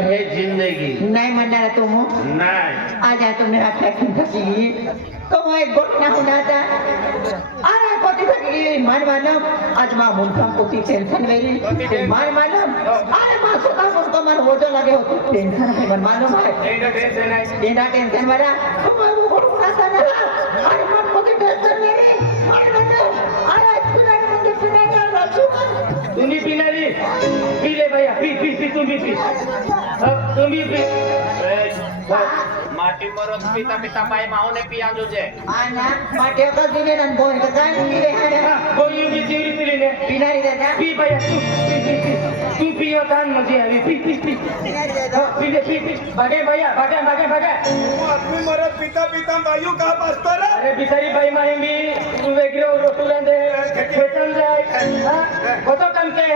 नहीं मना तुम नहीं आजा तुमने हाथ थकी तुम एक घटना होना था अरे कोटी थकी मान मानो आज मां मुंडा कोटी टेंशन मेरी मान मानो अरे मां सदा मुझको मन हो जो लगे हो टेंशन है मन मानो भाई ये टेंशन वाला तुम वो घटना था ना अरे मन कोटी टेंशन मेरी अरे मानो अरे सुना मुझे सुना कर रहा तुम भी पीना रे पी ले भैया पी पी पी तुम भी पी तुम भी पी माटी मरत पिता पिता पाए माओने पिया जोजे आना माटी का दिने नन बोल का कान नी रे है बोली भी चीरी पी ले पीना रे दादा पी भैया तू पियो कान मजे अभी पी पी पी पी ले पी भागे भैया भागे भागे भागे वो आदमी मरत पिता पिता बायू का पास्ता रे अरे बिचारी बाई माई मी तू वेगळो रोटुले दे खेचन जाय हां कतो काम के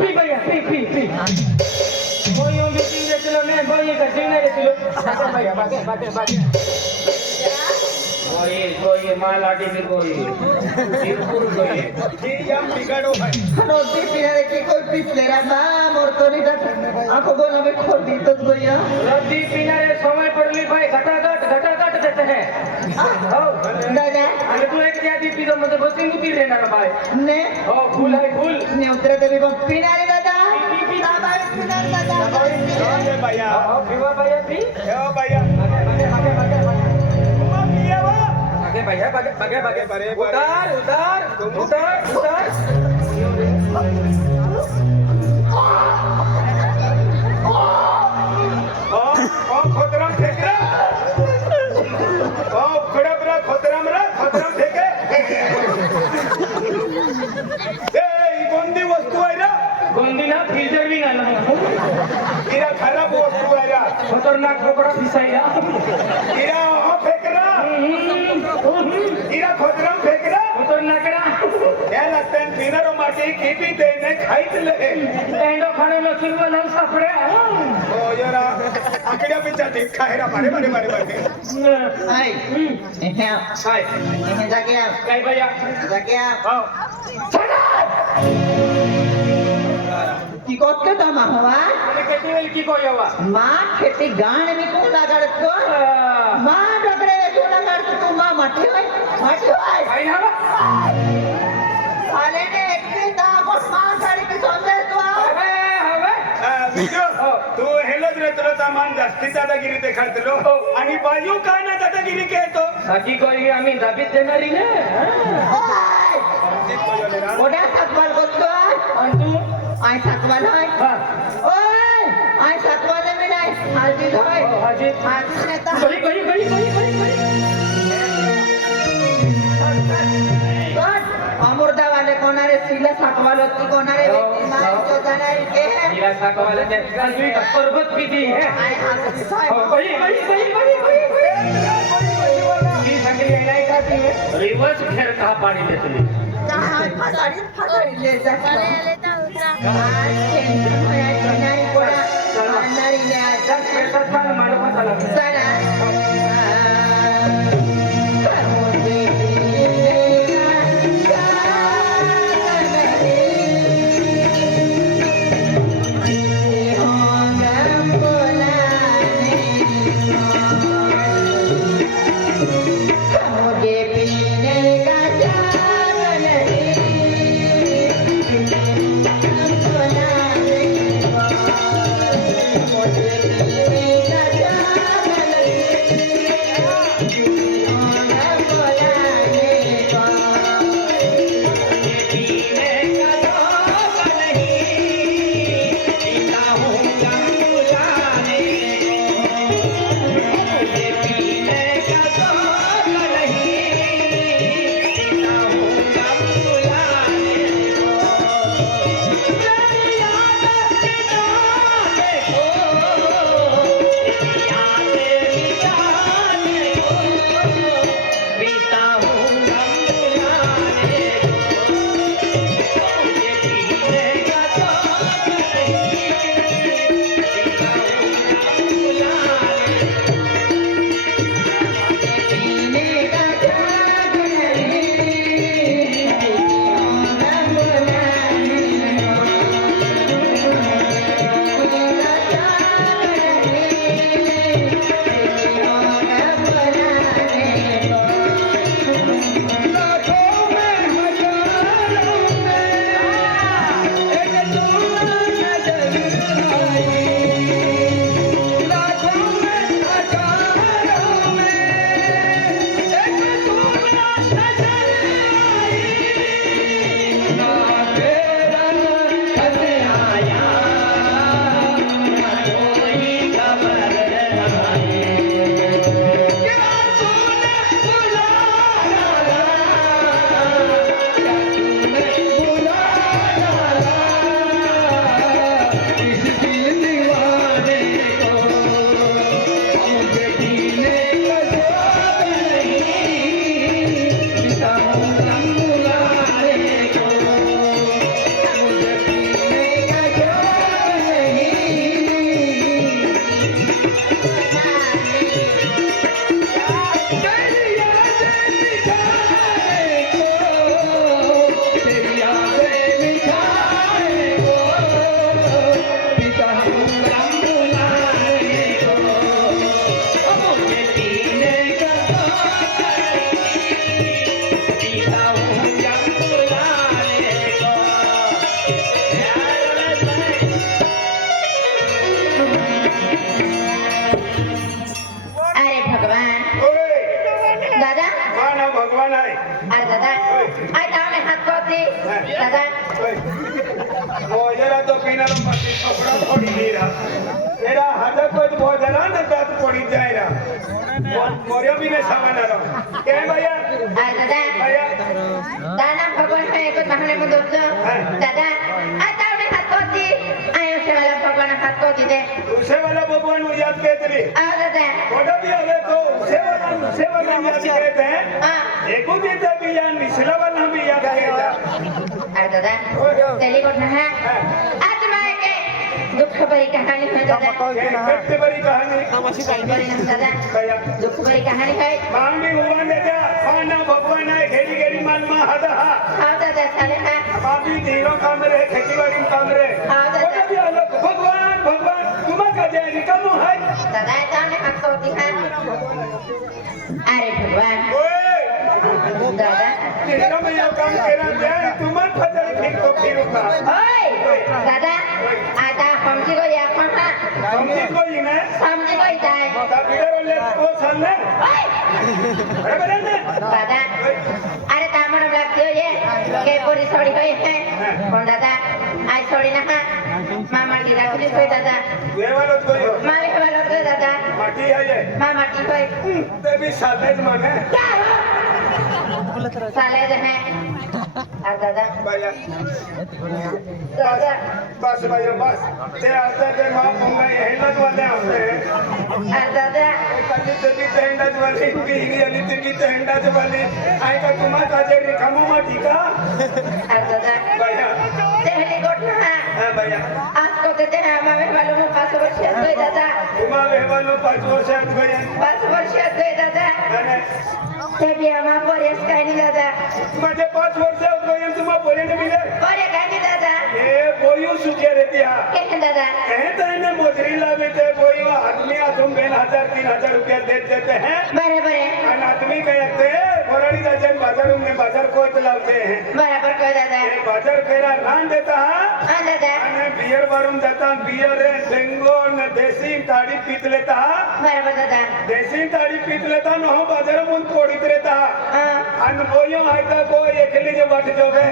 पी भैया पी पी पी बोलियो भी पी ले चलो मैं बोलिए का जीने रे चलो भैया भागे भागे भागे कोई माल आटी में कोई सिरपुर कोई ये यम बिगाड़ो भाई रोटी पीना रे की कोई पीस ले रहा मां मोर तो नहीं था आंखों बोला में खोल दी तो भैया रोटी पीना रे समय पर ली भाई घटाघट देते हैं हो दादा अरे तू एक जाती पी तो मतलब बस नहीं पी लेना रे भाई ने हो फूल है फूल ने उतरे तो भी पीना रे दादा दादा पीना रे दादा ए भैया हो पीवा भैया पी ए भैया भागे तुम पिए वो भागे भैया भागे उतार ओ खोदराम फेकरा ओ खड़बरा खोदराम फेके ए ही कोणती वस्तू आहे रे गोंदी ना प्रिझर्विंग आला इरा खराब वस्तू आहे रे खतरनाक कपडा फिसाया इरा ओ फेकरा इरा खोदराम फेकरा खतरनाक ना या लगता है पिनरो माटी कीपी देने खाईत ले एंडो खाने में सिल्वर नल सापडे ओ जरा आकड्या पिचा ठीक खायरा मारे आई हे काय हे जाके काय भैया आ हो की कोटले तो माहवा आणि किती वेळ की कोयवा मां खेती गाण मी को लगाडत को मां डगरे तू लगाडत तू मां माठी होय काय ना आले ने एकटे दा को मां साडी पे सोंदे तू हवे विजो तू हेलोच रे तुला सामान जास्ती दादागिरी देखाडतलो आणि बायू काय ना दादागिरी केतो साकी कोई आम्ही दाबीत देणारी ने ओडा सकवाल गोतो आणि तू आय सकवाल होय हां ओय आय सकवाल में नाही हाजी होय हाजी नेता गई अमृता वाले कोणारे सिला सकवाल होती कोणारे माय तो जाणारी के मेरा साकवाले ने कालवी का पर्वत पीती है आय हाजी होय गई की संगली नाही खाती है रिवर्स फेर का पाणी देतली फासाडी ले जाता काय टेन्शन होय नाही कोणा आणणारी ले आहे पेशात मला मारू मसाला चला होती दादा भोजरा तो पीनारो मती कपड़ा थोड़ी नहीं रहा तेरा हाथ कोई भोजरा न दात पड़ी जाए रहा मोरियो भी ने सामने रहा क्या भैया दादा भैया दाना भगवान है कुछ महने में दोस्तों दादा आता उन्हें हाथ को दी आयो से वाला भगवान हाथ को दी दे उसे वाला भगवान को याद करते रे दादा थोड़ा भी अबे तो उसे वाला याद करते हैं एको देता भी याद मिसला वाला भी याद करेगा दादा तेरी को ना आज मैं के दुख भरी कहानी है दादा कितनी बड़ी कहानी बड़ी ना दादा भैया दुख भरी कहानी है मांगी हुआ ने जा खाना भगवान है घेरी घेरी मन में हदा हाँ दादा साले हाँ बाबी धीरो काम रे खेती बाड़ी काम रे हाँ दादा थोड़ा भी अलग भगवान भगवान तुम्हें का जाए निकम है दादा जाने हाथ को दी हाँ अरे भगवान ओए दादा निकम ये काम करना जाए तुम्हें फजल फिर का ओए दादा आता समझी को या कहाँ समझी कोई ना समझी को जाए तब इधर ले को सामने ओए अरे बरने दादा अरे तामन लगती हो ये के पूरी सोड़ी हुई है कौन दादा आज सोड़ी ना मामा की रखली कोई दादा ये वाला कोई मामी वाला कोई दादा माटी है ये मामा की कोई ते भी सालेज माने क्या हो साले है आ दादा भैया दादा बस भैया बस ते आते ते मां पंगा ये हिलत वाले आते हैं आ दादा कभी तभी तेंडा वाली पीली वाली तभी तेंडा वाली आई का तुम्हारा काजे रिकमो मा ठीका आ दादा भैया तेरी गोठना हां भैया आज को देते हैं हमारे वालों में 5 वर्ष गए दादा तुम्हारा वेवालो 5 वर्ष गए 5 वर्ष गए दादा मैंने ते भी हमारा परिस का नहीं दादा माझे 5 वर्ष गए तुम्हारा बोले नहीं मिले और का नहीं दादा ये बोयू सुखे रहती है क्या दादा कहते हैं ना मोजरी लावे थे बोयू आदमी तुम 1000-3000 रुपया दे देते हैं बराबर है और आदमी कहते हैं बोराड़ी राजन बाजार में बाजार को चलाते हैं बराबर कोई दादा ये बाजार केरा रान देता है हाँ दादा અને बियर वारून जाता बियर रे डेंगो ने देसी ताड़ी पीत लेता बराबर दादा देसी ताड़ी पीत लेता न हो बाजार मुन पड़ित रहता हाँ अन बोयो आयता को एकली जो बाट जोगे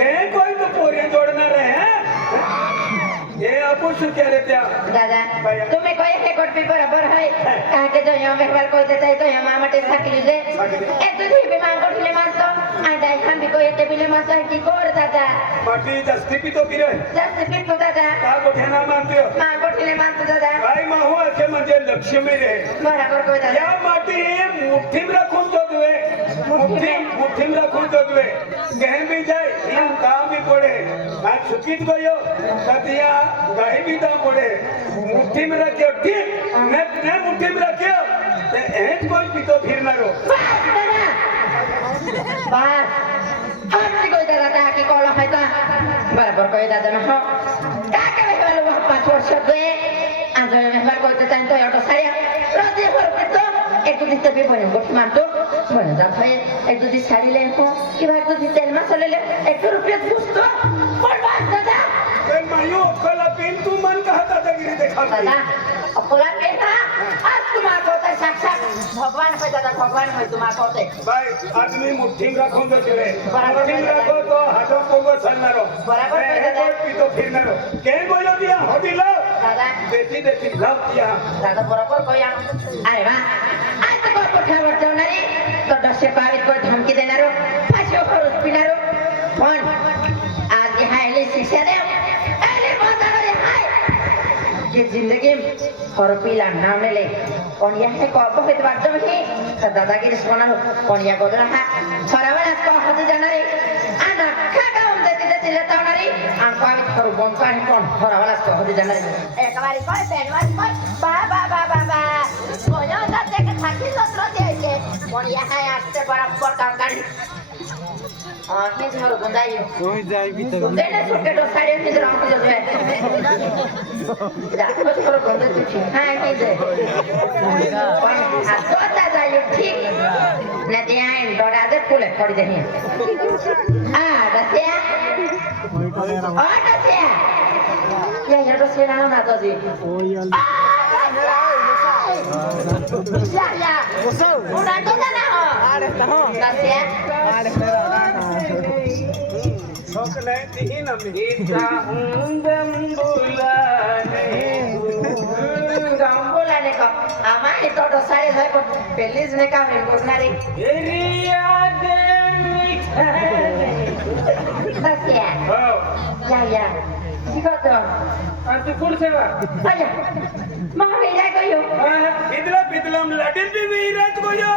के कोई तो पोरियां जोड़ना रहे हैं ये आपू सु क्या रहते दादा तुम्हें कोई है कोट पे बराबर है कहा के जो यहाँ व्यवहार को देता है तो यहाँ मामा टे साकी लीजिए एक दूसरी भी मांग को ठिले मांग तो आधा हम भी कोई टे बिले मांग तो की कोर दादा माटी दस्ती पी तो पिरे जस्ट फिट तो दादा का गोठे ना मानते हो मांग को ठिले मांग तो दादा भाई माहू अच्छे म्हणजे लक्ष्य में रहे बराबर कोई दादा या माटी मुट्ठी में रखून तो दुए मुट्ठी में रखून तो दुए गहन भी जाए इन काम भी पड़े आज सुकीत गयो ततिया गाय भी दाम पड़े मुट्ठी में रखियो ठीक मैं मुट्ठी में रखियो ते एक कोई भी तो फिर ना रो बस दादा बस हम भी कोई दादा का की कॉल है तो बराबर कोई दादा ना हो का के व्यवहार वो 5 वर्ष गए आज व्यवहार को देता है तो ऑटो सारे रोज भर पे तो एक दूसरी तभी बने गोट मार दो बने जा भाई एक दूसरी साड़ी ले को कि भाई दूसरी तेल मसाले ले 1 रुपया घुस तो बोल बस दादा कल मायो कल पिन तू मन कहा दादागिरी देखा दादा अकोला के ना आज तुम्हारा को साक्षात भगवान है दादा भगवान है तुम्हारा को भाई आदमी मुट्ठी में रखो तो चले बराबर मुट्ठी में रखो तो हाथों को वो सलना रो बराबर है दादा कोई भी तो फिर ना रो के बोलो दिया हो दिलो दादा देती देती लव किया दादा बराबर कोई अरे वाह आज तो कोई कोठा वर जावणारी तो दशे पावित कोई धमकी देणारो फाशी खरच पिणारो पण आज ये हायले शिक्षा दे एले मातारे हाय ये जिंदगी हरपिला नाम ले पण यह है को बहुत बात ही तर दादागिरी सोना पण या गोदरा हा फरावला को हद जाणारी आना खागाम देते देते लेतावणारी आन पावित करू बंकाणी पण फरावला को हद जाणारी एक बारी कोई बेनवारी कोई बा बा बा बा बा कोयो दाते के थाकी सत्र देते पण या है आते बराबर काम काढी हे झर गुंदायो कोई जाए भी तो देने सुके तो सारे निद्र आंख जो है रात को छोरो गुंदे तू ठीक हां के दे पण हातोता जायो ठीक न ते आइन डोरा दे फुले पड़ी दे आ दसिया आ दसिया ये तो से ना तो जी Ya ya. Udah kita nah. Ada tahu. Kasih ya. Ada. ठोक नाही तीही ना मी बोलाने का आम्हाला तो डोसाळे होय पण पेलीच नाही का मी बोलणारे सत्या या शिकवतो अया मग मी काय करू पिदलम लाडील बी विराज गोयो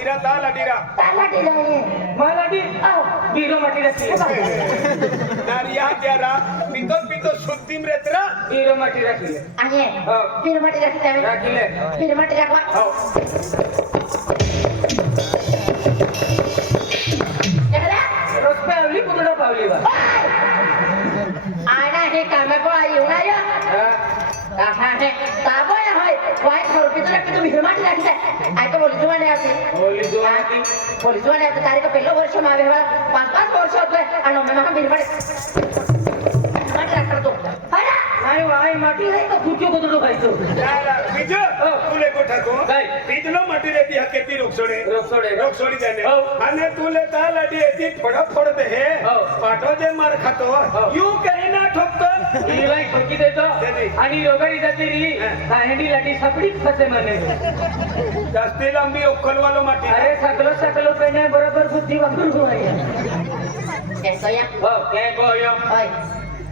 इरा ता लाडीरा ताला दिलाय मालाडी आओ बीरो माटी रखी नारिया त्यारा पितो सुद्दीम रेतरा बीरो माटी रखी आहे पिरमटी राखते राखीले पिरमटी राखवा हो रोज पावली कुठं पावली बा आना हे कामे को येऊ ना या हा हे ताबो या होय वाय खर पितला पितू पिरमटी राखते आय तो बोली जुवाने आती बोली जुवाने पोलीस वाले आता तारीख पहिलं वर्ष मागे 5 वर्ष होतोय आणि मी मला बिरमटी करतो अरे नाही वाय माटी नाही का फुटयो कुठं खायचो बीज तुले कोठा को काय? पिदलो माटी रेती हा केती रोकसोडे रोकसोडे जाने हो. आणि तुले ता लाडी येती फडफड दे हे हो. पाठो जे मार खातो हो. यू काही ना ठोकतो हिवाई ठोकी देतो देते. आणि रोगारी जाते री काहेंडी लाटी सापडीच फसे म्हणे जास्ती लांबी ओखलवालो माटी अरे सकलो पेने बरोबर बुद्धी वापरून होय कैसो या हो काय गोयो होय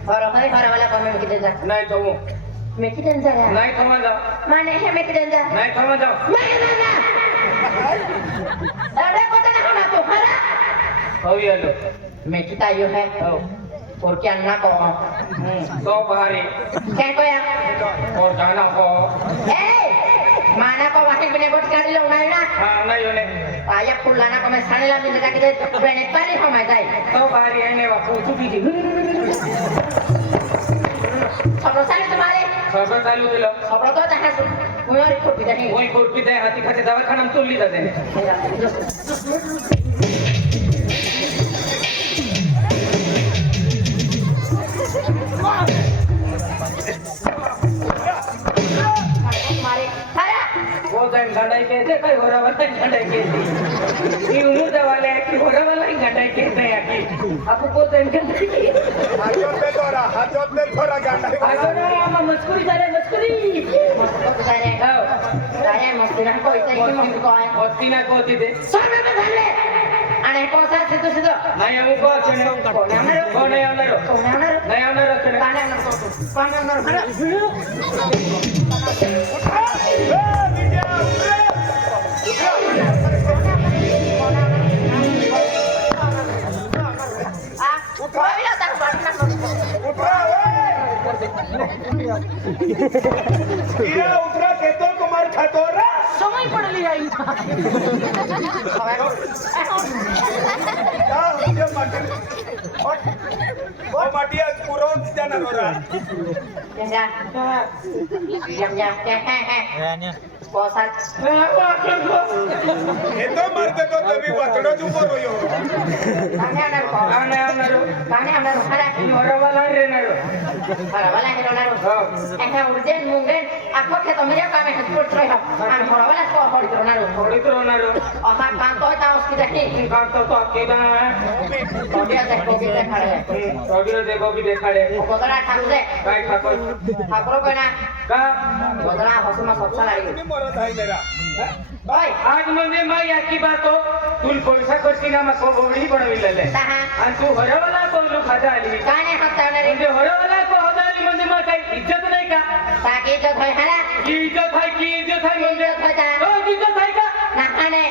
होय वाला कमे में किते जा नाही तो मैं किते जा रे नाही थमा जाओ माने हे मैं किते जा नाही थमा जाओ मैं ना अरे पता ना होना तो हरा हो येलो मैं किता यो है हो और क्या ना को तो बाहरी क्या को या और जाना को ए माना को वाके बने गोट कर लो ना ना हां नाही होने आया फुलाना को मैं साने ला मिल का के बने पानी हो मैं जाए तो बाहरी आने वा पूछू भी सब साले तुम्हारे सगळं चालू दिलं सब तो जहां कोई खोट भी नहीं वही कोट पिते हाती खाते दवाखाना तुलली जाते मारे हरा वो जान गंडाई कहते काय होरा वाला गंडाई कहते ये उन्होंने वाले कि होरा वाला ही गंडाई कहते हैं कि आपको को जान गंडाई हाजोत दे थोड़ा गांडा आजो ना हम मस्कुरी जा रहे मस्कुरी मस्त गुजारे हां काय मस्त ना कोई तरी मस्त को आहे होती ना को होती दे सोना में झाले आणि कोसा सिद्धो नाही आम्ही को चणे को नाही आणणार नाही आणणार चणे उतरा केतो कुमार खातो रा समय पडली आई माटिया पुरो जाणार रा कोसा येतो मारते तो तभी वातडो ऊपर होयो काने आणणार हरा होरा वाला रेणार वाला हे रोणार एका उर्जेन मुंगेन आखो के तमरे कामे हत पुट रहो आणि वाला को पडित रोणार थोडीच रोणार अहा कांतो ता उसकी देखी कांतो तो अकेला है तोडिया से को के खड़े ऑडियो देखो भी देखाडे गोदरा ठाकुरे काय ठाकर ठाकुर कोना का गोदरा हसमा सबसा लागी मी मरत आहे जरा ओय आज म्हणजे माई याची बात हो तुल पैसा करती ना मग बोबडी बनविलेले तहा आणि तू हरवला कोण खाता आली काने हातावणारे म्हणजे हरवला को होता आली म्हणजे मग काही इज्जत नाही का ताकी तो होय हरा की इज्जत आहे म्हणजे हो इज्जत आहे का नाने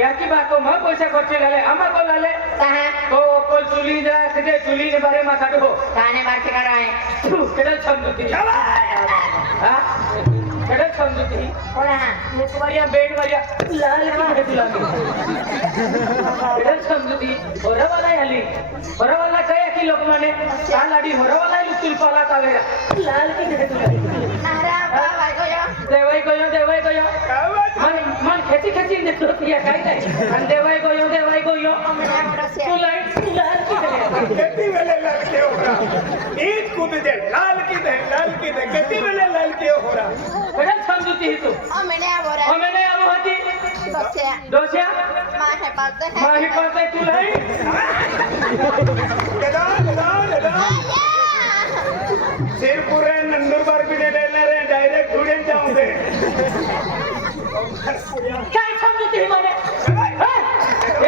याची बात हो मग पैसा खर्च झाले आम्हा कोण आले तहा तो कोल चुली जा तिथे चुली बारे मा काढो काने बारचे कराय केडल समजुती हा केडल समजुती कोणा मुकवारिया बेड वारिया लाल आहे तुला केडल समजुती होरवाला आली होरवाला काय की लोक माने त्या लाडी होरवाला तुल पाला तावेला लाल की आहे तुला नारा बाय गयो देवाई गयो मन खेची देतो या काय आणि देवाई गयो तू लाल की आहे किती वेळे लाल के होरा ईद कूद दे लाल की दे किती वेळे लाल के होरा केडल समजुती तू मैंने बोरा मैंने अब होती दोस्या दोस्या माहे पालते हैं माही पालते तुला ही गदा गदा गदा सिरपुरे नंदुरबार भी ले लेना रे डायरेक्ट उड़न जाऊंगे काय समजते ही मला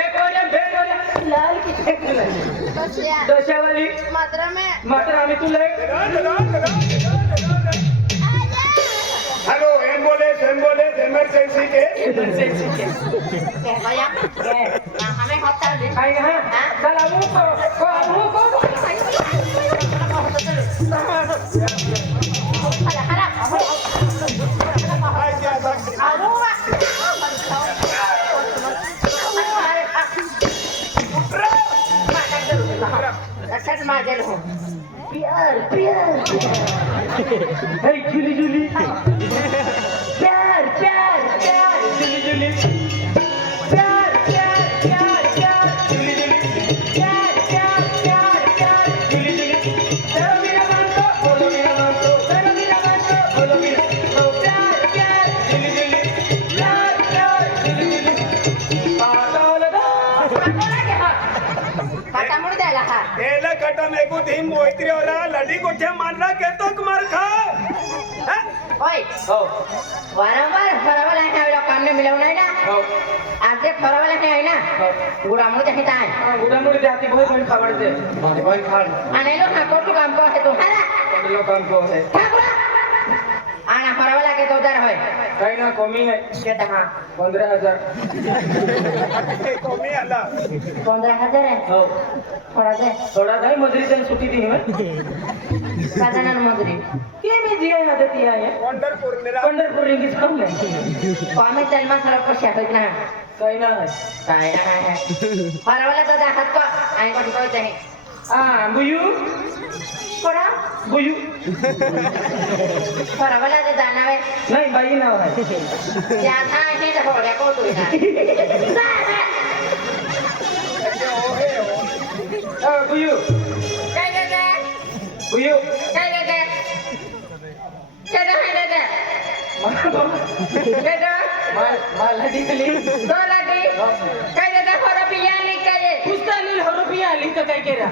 एक वजन भेट वजन लाल की फेक बसिया दशावाली मात्रा में मात्र आम्ही तुला हेलो एम्बुलेंस इमरजेंसी के क्या भैया हमें होता है काय हा चला वो हाय क्या बात प्यार प्यार हे जुली जुली प्यार प्यार प्यार जुली जुली प्यार प्यार प्यार प्यार जुली जुली प्यार प्यार प्यार प्यार जुली जुली तेरा मेरा मानतो बोलो मेरा मानतो तेरा मेरा मानतो बोलो मेरा तो प्यार प्यार जुली जुली प्यार प्यार जुली जुली पाताल दा काटा मुड़ देगा हा एला कटा में को धीम मोइत्री और लड़ी कोठे मारना के तो कुमार खा ओए हो वारंवार फरावाला है लोग काम में मिलाऊ नहीं ना हो आज से फरावाला है ना गुड़ा मुझे कहता है गुडामुडी जाती बहुत बड़ी खबर दे बहुत खाड़ आने लो हाँ कोटू काम को है तुम्हारा लोग काम को है ठाकुरा आना फरावाला के तो उधर है काही ना कमी है कहता हाँ 15,000 कमी आला 15,000 है हो थोड़ा दे थोड़ा भाई मजरी से छुट्टी दी है साधना मंदिर ये भी दिया है देती है पंढरपूर मेरा पंढरपूर रिंगी सामने पामे चलमा सड़क पर शेफ इतना है काही ना है काय ना है फरावाला तो दाखत को आई को कोई नहीं हां बुयू कोड़ा बुयू फरावाला तो जाना है नहीं भाई ना है या था ही तो हो गया को तू ना बुयू काय दे बुयू काय दे काय दे माला दिली दोलाटी काय दे फरा पियाली काय पुस्तकाली रुपया आली तर काय केला ओ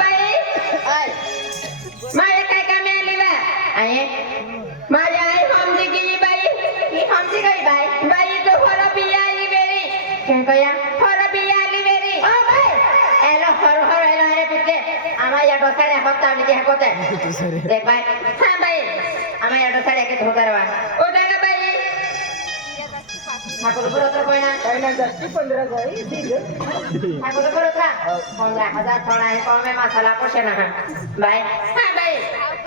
बाई ओए माझ्या काय काम आली बा आहे माझ्या आई हमजी की बाई ही हमजी गई बाई बाई तो फरा पियाली बेरी क्या कया फरा Piyali berry O by yellow her yellow अरे पुते आमा या डोसाडे हप्तावली ते हकोते देख बाई हां बाई आमा या डोसाडे के धोदरवा ओ दादा बाई ठाकुर बरोबर कोई ना काही ना जास्ती 15 जाई ठाकुर बरोबर 15,000 थोड़ा है कम में मसाला पोषे ना बाई हां बाई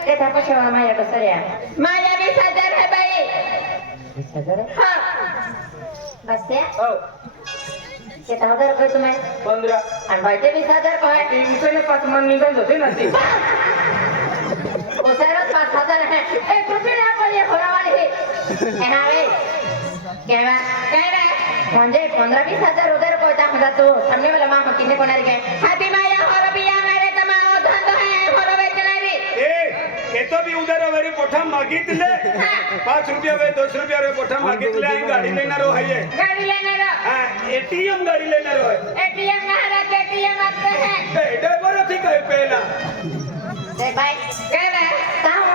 ते था पोषे वाला माया डोसरिया माया 20,000 है बाई 20,000 है हां बस ये हो कितना उधर कोई तुम्हें 15 आणि बाई ते 20,000 को है तीनशे 5 मन निघत होते ना ती उसरत 5,000 है 1 रुपया ना पड़े होरा वाली है हां भाई कहवा म्हणजे 15-20,000 उधर को था खुदा तो सामने वाला मां कितने को ना गए हाथी माया होरा पिया मेरे कमाओ धंधो है होरा बेचनारी ए तो भी उधर वेरी पोठा मागितले 5 रुपया वे 10 रुपया रे पोठा मागितले आई गाड़ी लेना रो है ये गाड़ी लेने रो हां एटीएम गाड़ी लेना रो है एटीएम महाराज एटीएम आते हैं बेटे बरो थी कहे पहला देख भाई कहवा ताऊ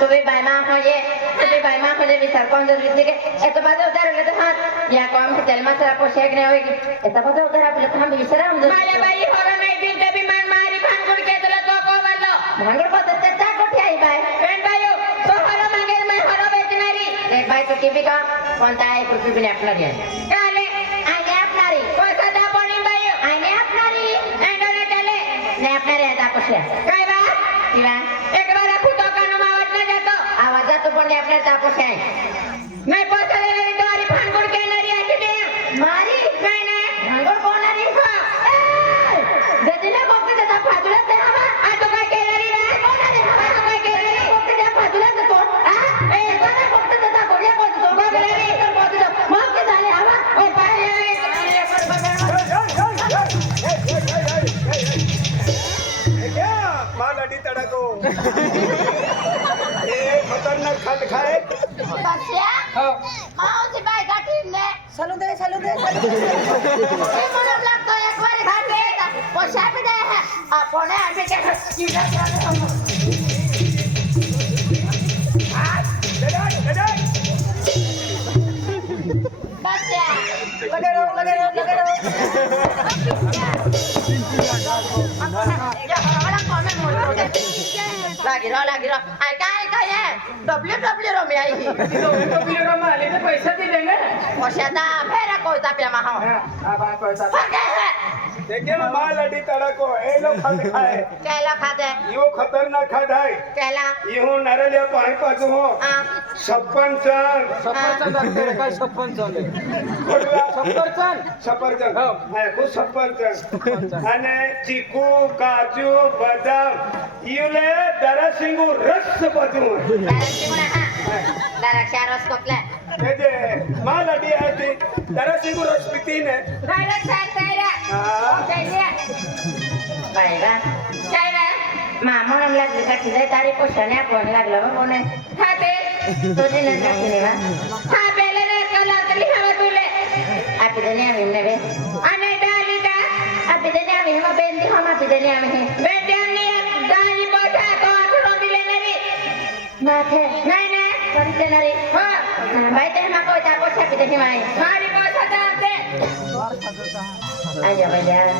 तू भी भाई मां हो ये तू भी भाई मां हो ये भी सरपंच जरूरी के ए तो बात उधर ले तो हाथ या कौन से तेल मसाला को शेक नहीं होगी ऐसा बात उधर आप लोग हम विसराम दो माया भाई होरा नहीं दिन ते भी मान मारी भांगुड़ के तो को बोलो भांगुड़ को तो चचा को आई भाई फ्रेंड भाइयों तो होरा मांगे मैं होरा बेचनारी देख भाई तो की भी का कोणता है कुछ भी नहीं अपना दिया काले आगे अपनारी कोई सदा पड़ी भाइयों आगे अपनारी एंडोले चले ने अपना रहता कुछ काय बा किवा एक बार आपू तो कानो आवाज न जातो आवाज जातो पण आपल्या तापस आहे नाही पोचले रे तुम्हारी भांगुड़ के नरी आची दे मारी नाही नाही भांगुड़ कोणारी हा जतिने कोकते देता फाजुला ते हवा आ तो काय केलेली रे कोणारी हवा काय केलेली कोकते देता फाजुला ते कोण हा ए कोणा कोकते देता कोडिया कोण तो बगलेली तर कोकते मग के झाले हवा ओ पाय क्या माल अडी तड़को ए खतरनाक खत खाए बसिया हो माओ से बाय गाठी ने चालू दे म्हणून लागतो एक वारी घाटे पैसा बी दे आपण आम्ही lagi ro ai cái W rồi mày W Rama आले तर पैसा दिले ना पैसा फेरा कोई तापिया मा हो पैसा देखिए ना माल अडी तड़को ए लोग खाए केला खाते यो खतरनाक खादाय केला यो नरलिया पाणी पाजू हो हां सफरचंद काय सफरचंद सफरचंद हो. खूप सफरचंद आणि चिकू काजू बदाम इले दरसिंगू रस बाजू darah syaros kotle ते जे माल अडी आहे ती दरसिंगू रस पितीने Kaira saya Kaya Baik kan Kaira Mama orang lagi dekat kita cari posannya apa lagi lama mau nih Hati Tuh di nanti sini kan Hati lele kalau terlihat dulu Api dani amin nebe Ane dali ka Api dani amin mau benti hama api dani amin benti amin dali posa kau aku roti lenari Mate Nai nai Roti lenari Ha Baik teh mako tak posa api dani mai Mari posa dante Ayo bayar.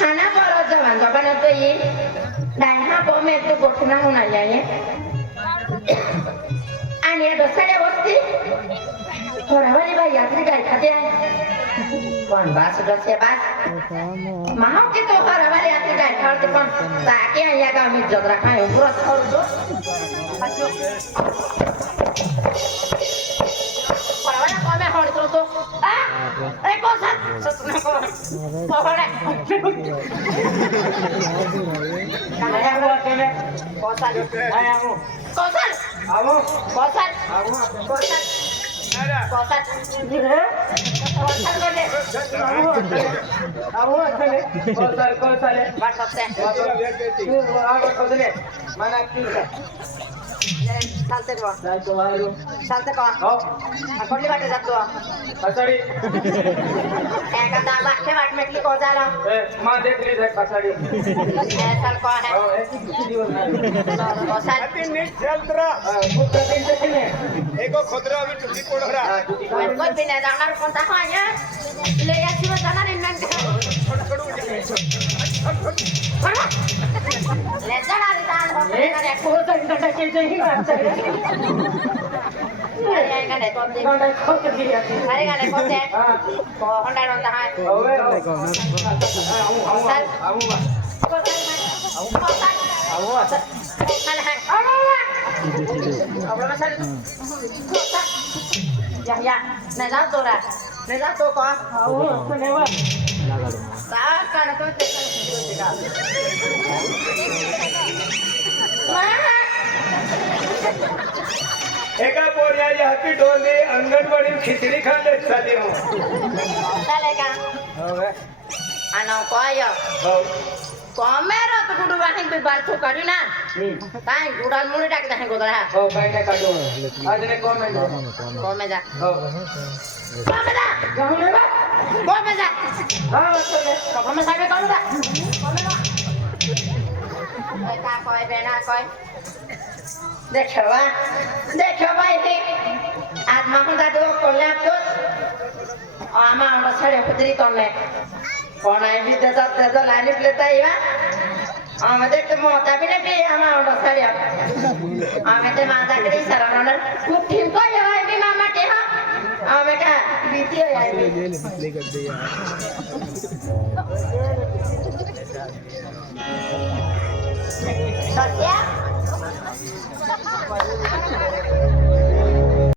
Hana boro jaman jaman itu ini. Dah ha bome itu bosan aku nanya ya. Ani ada dosa dia bosti. Orang mana bayar tu gaya kata. Kon bas sudah sebas. Mahal kita orang mana yang gaya kata kon. Tak kaya ya kami jodoh kami urus urus. Masuk. Orang mana kau meh hari terus tu. Ah, kosan. Pokoknya. ayam buat ini Kosan. ayammu Kosan. kamu Kosan. kamu Kosan. Kosan. Kosan kau deh. kamu asal kosal Masuk deh. tu aku kosal mana kita Salte kau. dah tu baru Salte kau. oh Aku ni baca satu. कचड़ी kata baca baca mesti kau jalan. माँ देख ली देख कचड़ी Asal kau है. Kosan. अति नीट चलत्रा खूप कठीण कठीण आहे एको खोदरा अभी टुकी Padora Kau bina jangan kontak aja. Lihat sih jangan inang. Lihat jangan tahan. Ada aku. Ada yang ada top di. Ada yang ada kosan. Kau Honda nonton hai. Kosan. Kosan. Kosan hai. Apa masalah itu? Kosan. Ya. Nezat tu lah. Nezat tu kau. Tak kan tu cekal. Mana? एका पोऱ्या या हत्ती डोले अंगणवाडी खिचडी खाल्ले चालली हो Sale kan? Anak kau ayo. Kamera tu kudu bahin tu baru kari na. Kain kuda muli dak dah kuda ha. हो काय काय काढू आज नाही कॉमेंट Kau meja. हो Kau meja. जाऊ नये बा Kau meja. हा चले Kau meja be kau meja. Kau meja. Kita kau bena kau. Dekho ini. Ad mahun dah tu kolak tu. Ama orang saya puteri kome. Kona ini dah lani pelita iba. Ama dek tu mau tapi ni pi ama orang saya. Ama tu mata kiri sarang orang. Mungkin kau ya ini mama dia. Ama kan video ya ini. Sosial.